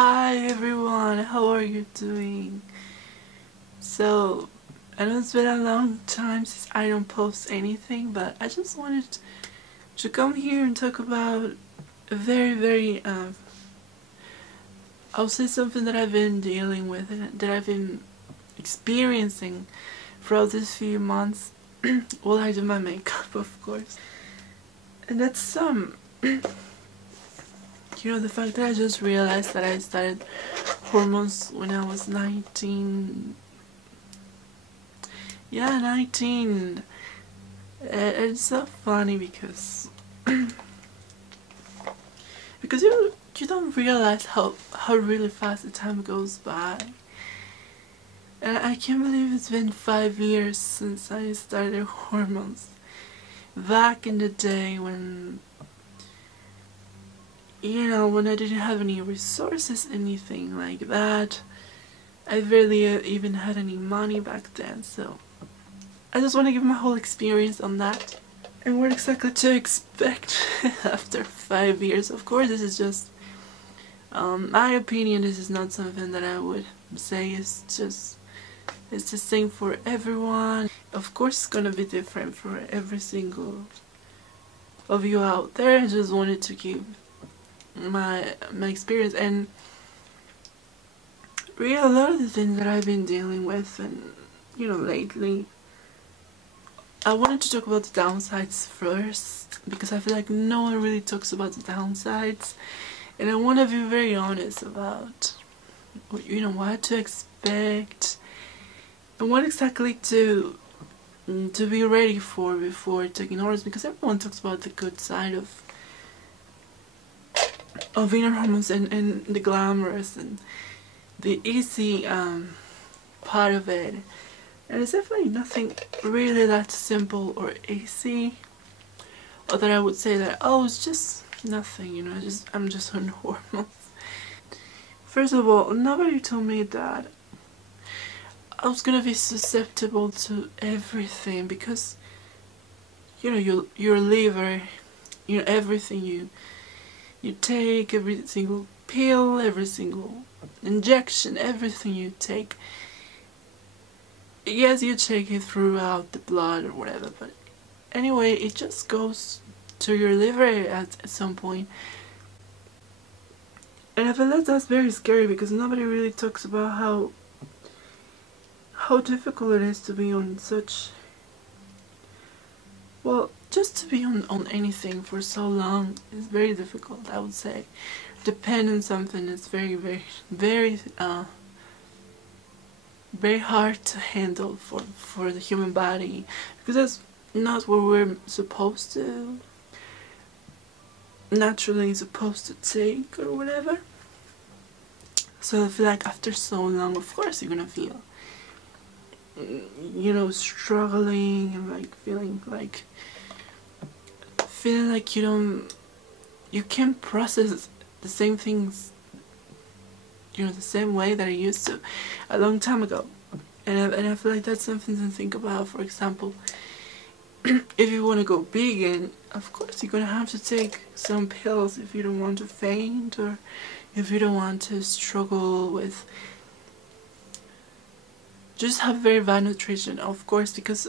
Hi everyone, how are you doing? So, I know it's been a long time since I don't post anything, but I just wanted to come here and talk about a very, I'll say something that I've been dealing with and that I've been experiencing throughout these few months while I do my makeup, of course. And that's the fact that I just realized that I started hormones when I was 19. Yeah, 19. It's so funny because you don't realize how really fast the time goes by. And I can't believe it's been 5 years since I started hormones. Back in the day when when I didn't have any resources, anything like that. I barely even had any money back then, so I just want to give my whole experience on that and what exactly to expect after 5 years. Of course, this is just my opinion. This is not something that I would say it's the same for everyone. Of course, it's gonna be different for every single of you out there. I just wanted to give my experience and really a lot of the things that I've been dealing with and lately. I wanted to talk about the downsides first because I feel like no one really talks about the downsides, and I want to be very honest about what to expect and what exactly to be ready for before taking orders, because everyone talks about the good side of being hormones and the glamorous and the easy part of it, and it's definitely nothing really that simple or easy, or that I would say that it's just nothing, I'm just on hormones. First of all, nobody told me that I was gonna be susceptible to everything, because your liver, everything you take, every single pill, every single injection, everything you take, yes, you take it throughout the blood or whatever, but anyway, it just goes to your liver at some point. And I feel like that's very scary because nobody really talks about how difficult it is to be on such, well, just to be on anything for so long is very difficult, I would say. Depend on something is very hard to handle for the human body, because that's not what we're supposed to naturally supposed to take or whatever. So I feel like after so long, of course you're gonna feel struggling and like feeling like you can't process the same things the same way that I used to a long time ago. And I feel like that's something to think about. For example, if you want to go vegan, of course you're gonna have to take some pills if you don't want to faint, or if you don't want to struggle with just have very bad nutrition, of course, because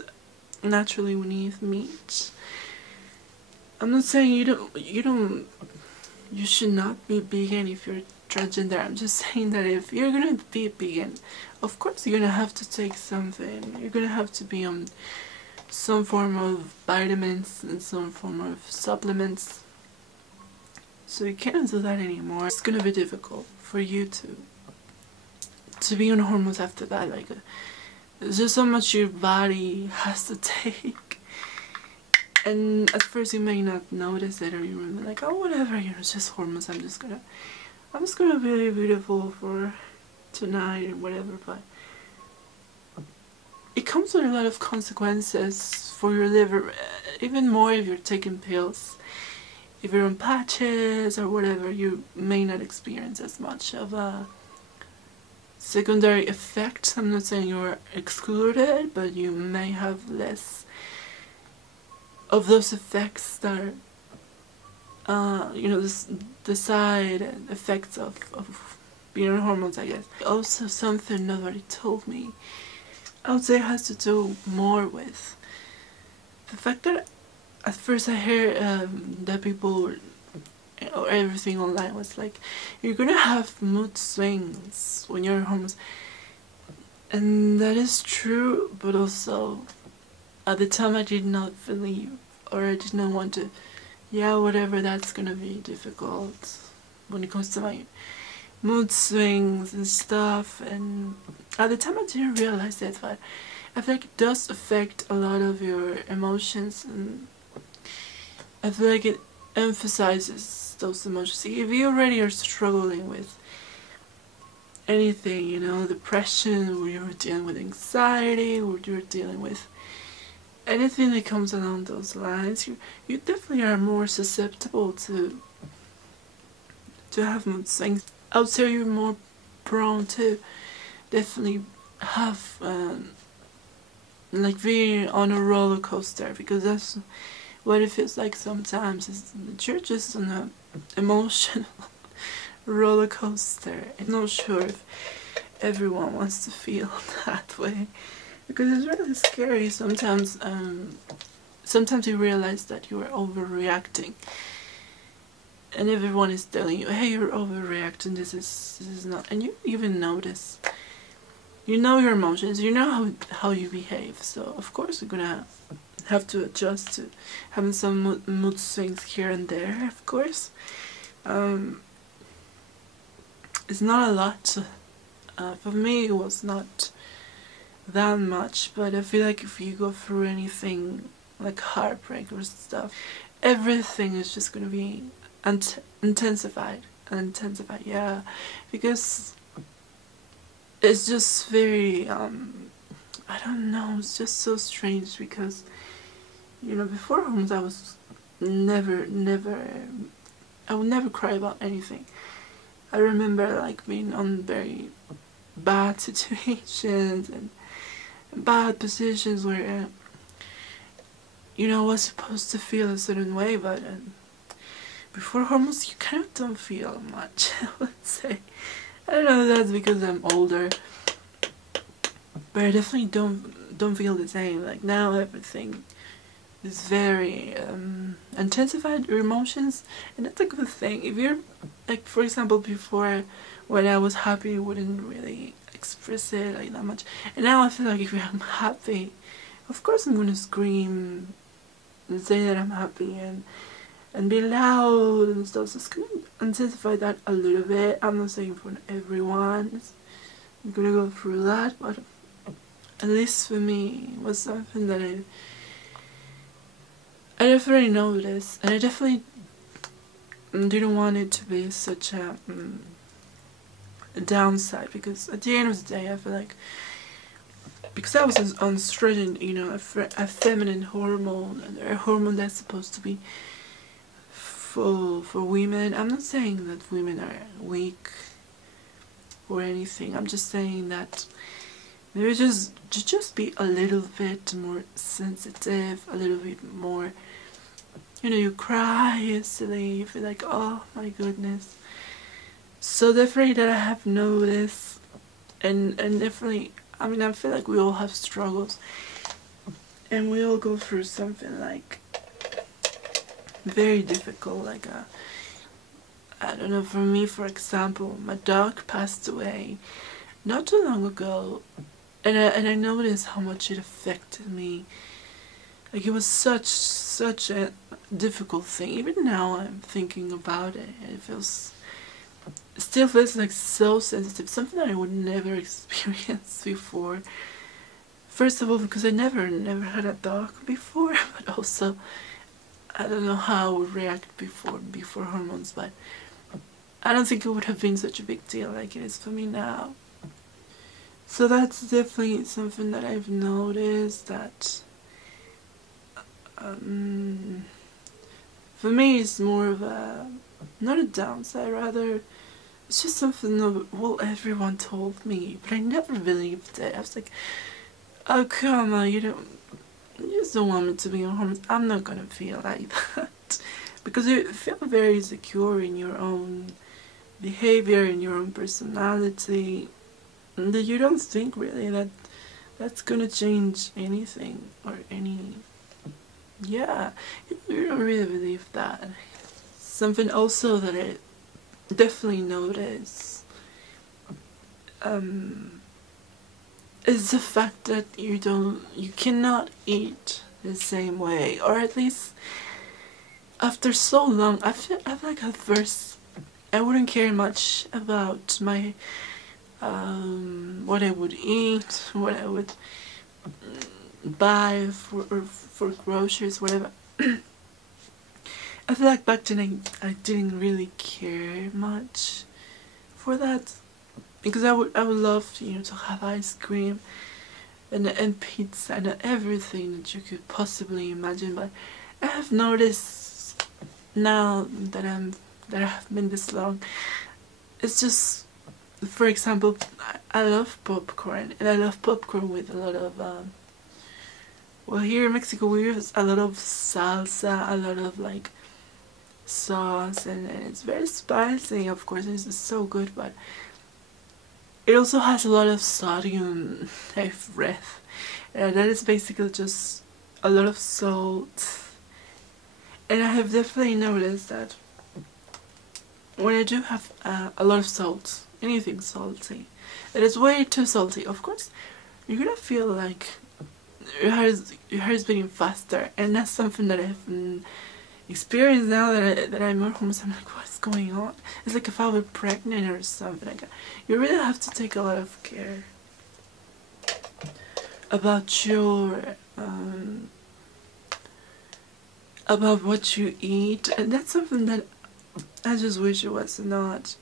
naturally we need meat. I'm not saying you should not be vegan if you're transgender. I'm just saying that if you're gonna be vegan, of course you're gonna have to take something. You're gonna have to be on some form of vitamins and some form of supplements. So you can't do that anymore. It's gonna be difficult for you to be on hormones after that. Like, there's just so much your body has to take. And at first you may not notice it, or you may be like, oh, whatever, it's just hormones. I'm just gonna be beautiful for tonight or whatever. But it comes with a lot of consequences for your liver, even more if you're taking pills. If you're on patches or whatever, you may not experience as much of a secondary effect. I'm not saying you're excluded, but you may have less of those effects that are, the side effects of being on hormones, I guess. Also, something nobody told me, I would say, has to do more with the fact that at first I hear that people or everything online was like, you're gonna have mood swings when you're on hormones, and that is true, but also at the time I did not believe, or I did not want to, yeah, whatever, that's gonna be difficult when it comes to my mood swings and stuff. And at the time I didn't realize that, but I feel like it does affect a lot of your emotions, and I feel like it emphasizes those emotions. If you already are struggling with anything, you know, depression, or you're dealing with anxiety, or you're dealing with anything that comes along those lines, you definitely are more susceptible to have mood swings. I would say you're more prone to definitely have like being on a roller coaster, because that's what it feels like sometimes. Is you're just on an emotional roller coaster. I'm not sure if everyone wants to feel that way, because it's really scary sometimes. Sometimes you realize that you are overreacting, and everyone is telling you, hey, you're overreacting, this is not, and you even notice, you know your emotions, you know how you behave, so of course you're gonna have to adjust to having some mood swings here and there, of course. It's not a lot. For me it was not that much, but I feel like if you go through anything like heartbreak or stuff, everything is just gonna be intensified, yeah, because it's just very I don't know, it's just so strange, because you know, before hormones I was never I would never cry about anything. I remember like being on very bad situations and bad positions where you know, I was supposed to feel a certain way, but before hormones you kind of don't feel much, I would say. I don't know if that's because I'm older, but I definitely don't feel the same. Like now everything is very intensified, your emotions, and that's a good thing. If you're like, for example, before when I was happy I wouldn't really express it like that much, and now I feel like if I'm happy, of course I'm gonna scream and say that I'm happy and be loud and stuff. So it's gonna intensify that a little bit. I'm not saying for everyone I'm gonna go through that, but at least for me it was something that I definitely noticed, and I definitely didn't want it to be such a downside, because at the end of the day I feel like, because I was on estrogen, you know, a feminine hormone, and a hormone that's supposed to be for women. I'm not saying that women are weak or anything. I'm just saying that maybe just be a little bit more sensitive, a little bit more, you know, you cry easily, you feel like, oh my goodness. So definitely that I have noticed, and definitely, I mean, I feel like we all have struggles, and we all go through something like very difficult, like I don't know, for me, for example, my dog passed away not too long ago, and I noticed how much it affected me. Like, it was such a difficult thing. Even now I'm thinking about it, it still feels like so sensitive, something that I would never experience before. First of all, because I never had a dog before, but also I don't know how I would react before hormones, but I don't think it would have been such a big deal like it is for me now. So that's definitely something that I've noticed, that for me it's more of a, not a downside, rather it's just something that, well, everyone told me, but I never believed it. I was like, oh come on, you just don't want me to be on hormones. I'm not gonna feel like that. Because you feel very secure in your own behavior, in your own personality, and that you don't think really that that's gonna change anything or any. Yeah, you don't really believe that. Something also that I definitely notice is the fact that you cannot eat the same way, or at least after so long. I feel like at first I wouldn't care much about my what I would eat, what I would buy for groceries, whatever. I feel like back then I didn't really care much for that, because I would love to have ice cream and pizza and everything that you could possibly imagine. But I have noticed now that I have been this long, it's just, for example, I love popcorn, and I love popcorn with a lot of well, here in Mexico we use a lot of salsa, a lot of like sauce, and it's very spicy. Of course, it's just so good, but it also has a lot of sodium, I've read, and that is basically just a lot of salt. And I have definitely noticed that when I do have a lot of salt, anything salty, it is way too salty. Of course, you're gonna feel like your heart is beating faster, and that's something that I've experienced now that I'm more homeless. I'm like, what's going on? It's like if I were pregnant or something like that. You really have to take a lot of care about your about what you eat, and that's something that I just wish it was not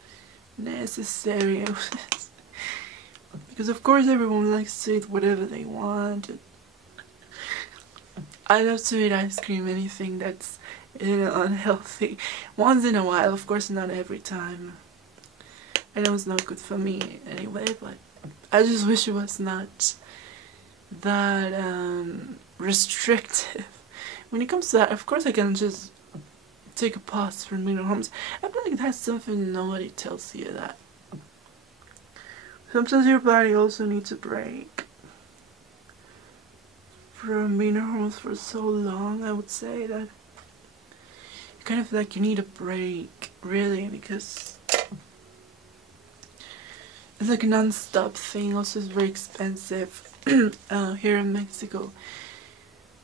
necessary. Because of course everyone likes to eat whatever they want. I love to eat ice cream, anything that's unhealthy. Once in a while, of course, not every time. I know it's not good for me anyway, but I just wish it was not that restrictive. When it comes to that, of course I can just take a pause from being homes. I feel like that's something nobody tells you, that sometimes your body also needs a break from being homeless for so long. I would say that you kind of feel like you need a break, really, because it's like a non-stop thing. Also, it's very expensive. Here in Mexico,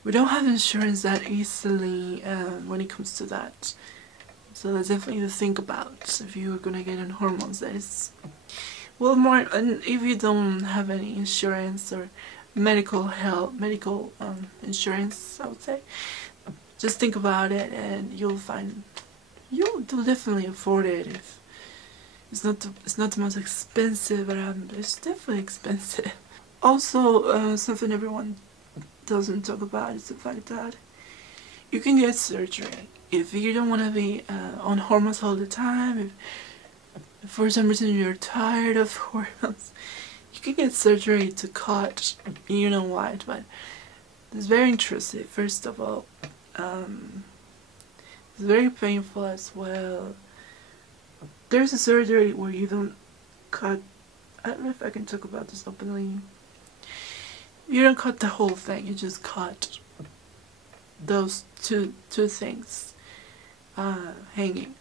we don't have insurance that easily when it comes to that. So that's definitely to think about if you're gonna get on hormones. That is, well, more, and if you don't have any insurance or medical insurance, I would say, just think about it, and you'll definitely afford it. If it's not the most expensive, but it's definitely expensive. Also, something everyone doesn't talk about is the fact that you can get surgery if you don't want to be on hormones all the time. If for some reason you're tired of hormones, you can get surgery to cut, you know what, but it's very intrusive, first of all. It's very painful as well. There's a surgery where you don't cut, I don't know if I can talk about this openly. You don't cut the whole thing, you just cut those two things hanging.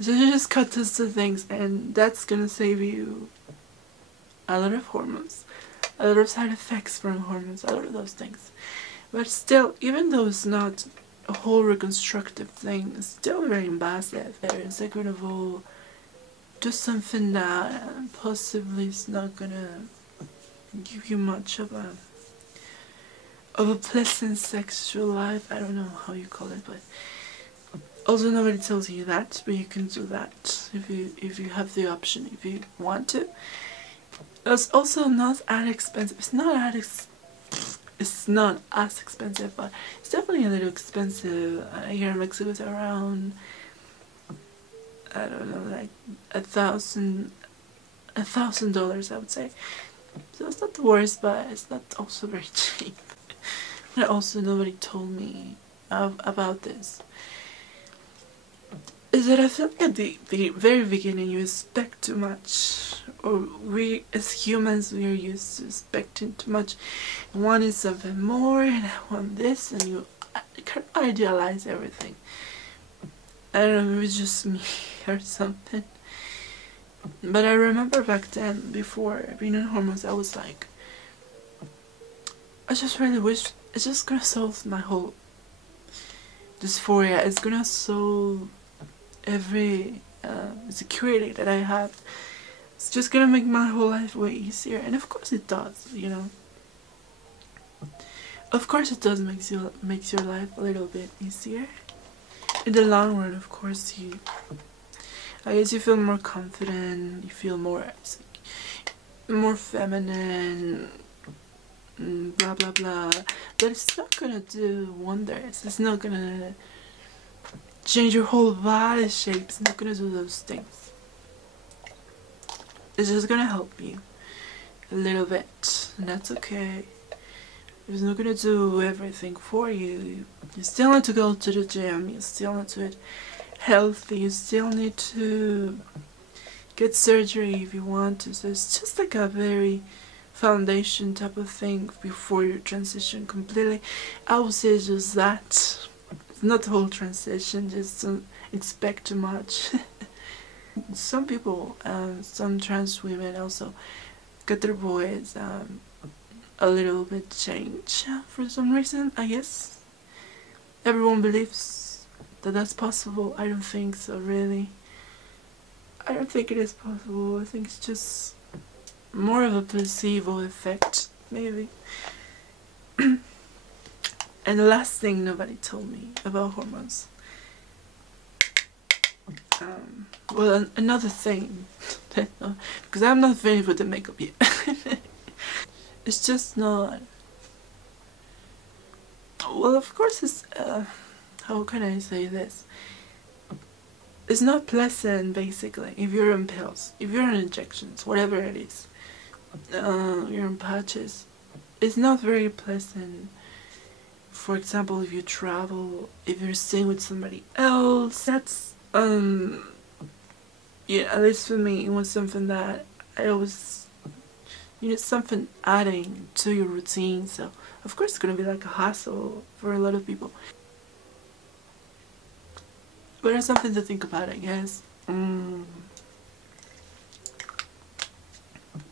So you just cut those two things, and that's gonna save you a lot of hormones, a lot of side effects from hormones, a lot of those things. But still, even though it's not a whole reconstructive thing, it's still very invasive. It's like going to do something that possibly is not gonna give you much of a pleasant sexual life. I don't know how you call it, but also nobody tells you that, but you can do that if you have the option, if you want to. It's also not as expensive. It's not as expensive, but it's definitely a little expensive. Here in Mexico, it's around, I don't know, like $1,000, I would say. So it's not the worst, but it's not also very cheap. And also, nobody told me about this. is that I feel like at the very beginning you expect too much, or we as humans we are used to expecting too much. Wanting something more, and I want this, and you can idealize everything. I don't know, maybe it's just me or something. But I remember back then, before being on hormones, I was like, I just really wish it's just gonna solve my whole dysphoria. It's gonna solve every insecurity that I have. It's just gonna make my whole life way easier, and of course it does, you know. Of course it does makes your life a little bit easier. In the long run, of course, I guess you feel more confident, you feel more feminine, blah blah blah. But it's not gonna do wonders. It's not gonna change your whole body shape. It's not gonna do those things. It's just gonna help you a little bit, and that's okay. It's not gonna do everything for you. You still need to go to the gym. You still need to eat healthy. You still need to get surgery if you want to. So it's just like a very foundation type of thing before you transition completely. I would say just that. It's not the whole transition. Just don't expect too much. Some people, some trans women also get their boys a little bit changed for some reason, I guess. Everyone believes that that's possible. I don't think so, really. I don't think it is possible. I think it's just more of a placebo effect, maybe. And the last thing nobody told me about hormones. Well, another thing, because I'm not finished with the makeup yet. It's just not. Well, of course, it's. How can I say this? It's not pleasant, basically, if you're on pills, if you're on injections, whatever it is. You're on patches. It's not very pleasant. For example, if you travel, if you're staying with somebody else, that's yeah, at least for me, it was something that I always, you know, something adding to your routine. So of course it's gonna be like a hassle for a lot of people, but it's something to think about, I guess.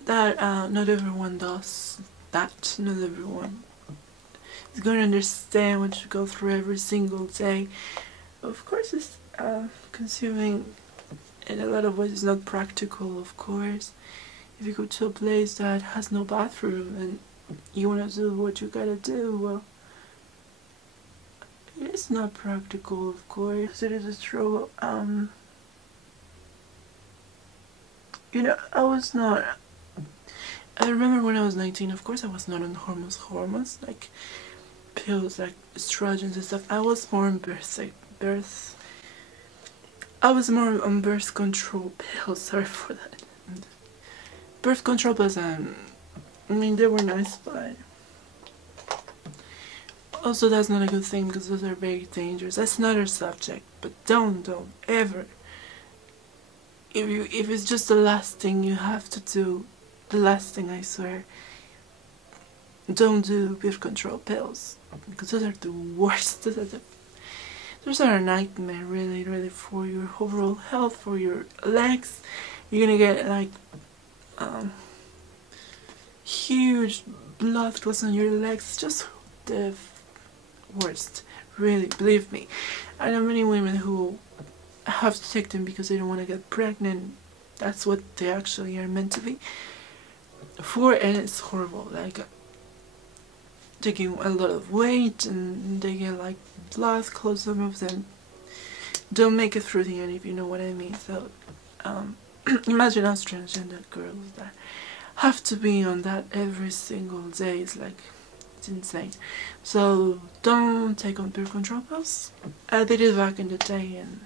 That not everyone does that. Not everyone is going to understand what you go through every single day. Of course it's consuming in a lot of ways. It's not practical, of course. If you go to a place that has no bathroom and you want to do what you gotta do, well, it's not practical, of course. It is a struggle. You know, I remember when I was 19, of course I was not on hormones, like pills, like estrogens and stuff. I was more on I was more on birth control pills, sorry for that. Birth control pills, I mean, they were nice, but also that's not a good thing because those are very dangerous. That's another subject, but don't ever. If it's just the last thing you have to do, the last thing, I swear, don't do birth control pills, because those are the worst. Those are a nightmare, really, really, for your overall health, for your legs. You're gonna get like huge blood clots on your legs. It's just the worst, really, believe me. I know many women who have to take them because they don't want to get pregnant. That's what they actually are meant to be for, and it's horrible. Like, they gain a lot of weight and they get like blood clots. Some of them don't make it through the end, if you know what I mean. So imagine us transgender girls that have to be on that every single day. It's like, it's insane. So don't take on birth control pills. I did it back in the day, and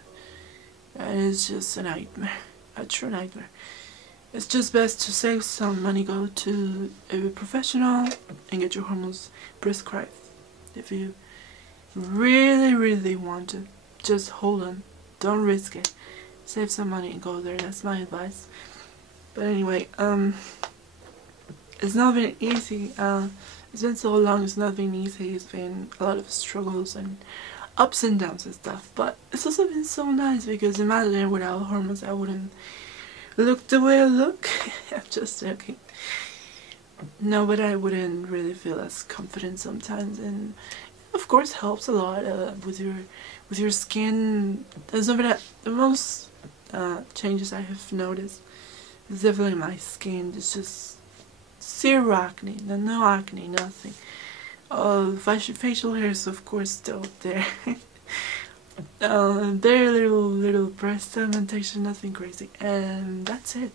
it's just a nightmare, a true nightmare. It's just best to save some money, go to a professional and get your hormones prescribed. If you really, really want to, just hold on. don't risk it. Save some money and go there. That's my advice. But anyway, it's not been easy. It's been so long. It's not been easy. It's been a lot of struggles and ups and downs and stuff. But it's also been so nice because imagine without hormones I wouldn't look the way I look. I'm just joking. No, but I wouldn't really feel as confident sometimes, and of course helps a lot with your skin. That's something that the most changes I have noticed is definitely my skin. It's just zero acne, no acne, nothing. Facial hairs of course still there. Very little breast segmentation, nothing crazy, and that's it.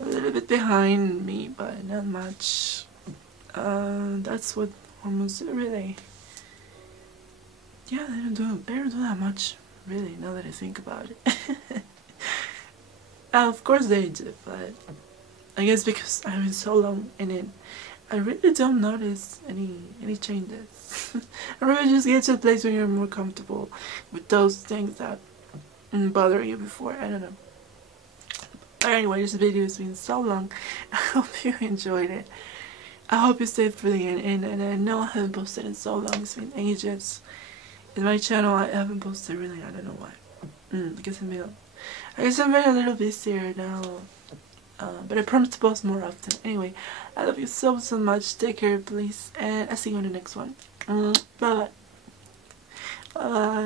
A little bit behind me, but not much. That's what hormones do, really. Yeah, they don't do that much, really, now that I think about it. Of course they do, but I guess because I've been so long in it, I really don't notice any changes. I really just get to a place where you're more comfortable with those things that bother you before. I don't know. But anyway, this video has been so long. I hope you enjoyed it. I hope you stayed for the end. And I know I haven't posted in so long. It's been ages. In my channel, I haven't posted really. I don't know why. Because I guess I'm a little busier now. But I promise to post more often. Anyway, I love you so much. Take care, please. And I'll see you in the next one. Bye. Bye.